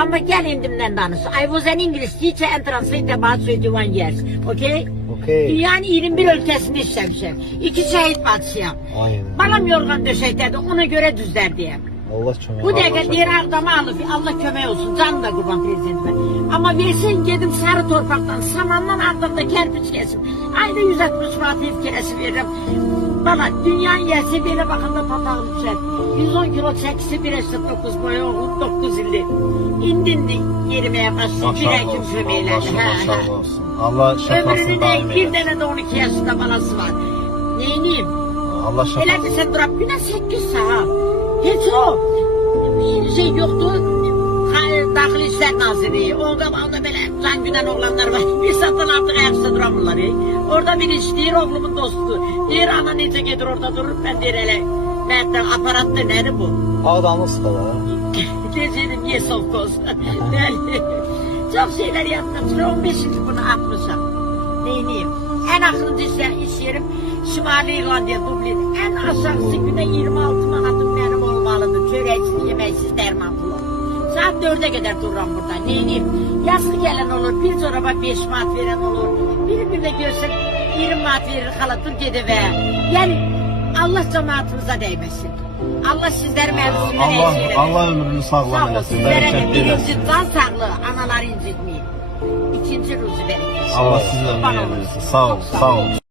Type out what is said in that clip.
Amma gəl indimdən danış. I was an English teacher and translator about 21 years. Okay? Okay. Dünyanın 21 ülkəsində işləmişəm. 2 şəhid bacısıyam. Aynen. Balam yorğan döşəkdədir, ona görə düzlər deyəm. Allah kömək. Bu dəqiqə deyir Ağdamı alıb, Allah kömək olsun, canım da qurban prezidentimə. Amma versən gedim sarı torpaqdan, samandan Ağdamda kərpiç kesim. Ayda 160 manat ev kirəsi verirəm. Bana dünyanın yersi belə baxanda papağım düşər. 110 kilo çəkisi 1,9 boyu oğlum 9 ildir. İndindi yeriməyə başlayıb, bir həkim köməklədi. Maşallah olsun. Allah şəfasını Ömrünü daim deyil, bir eylesin. dənə də 12 yaşında balası var. Neyniyim? Allah Elə şəfasını. desə durab, günə 8 saat. Heç o şey yoxdur. Daxili İşlər Nazirliyi. O qabağında belə can güdən oğlanlar var. Bir saatdan artıq ayaqüstə duramırlar. Orada bir işləyir, oğlumun dostu. Deyir, ana necə gedir orada durur. Ben deyir, elə məhdəm aparatda nədir bu? Ağdamlısı da var. Deyəcəydim, yes of course. Bəli. Çox şeylər yadına çıxır. 15 il bunu atmışam. Neyniyim? En axırıncı iş yerim Şimali İrlandiya, Dublin. En aşağısı günə 26 manatım mənim olmalıdır. Çörəksiz, yeməksiz, dərmanlı. Saat 4'e kadar dururum burada. Neyiniyim? Yazlı gelen olur, bir çoraba 5 manat veren olur. Bir de görsen 20 manat verir hala dur gede be. Yani Allah cemaatimize değmesin. Allah sizler mevzusunda neyse. Allah ömrünü Sağ sağlam olun. eləsin. Sizlere de Bərəkətli birinci eləsin. can sağlığı, anaları incitmeyin. İkinci ruzu verin. Allah sizə ömür versin. Sağ ol, sağ ol.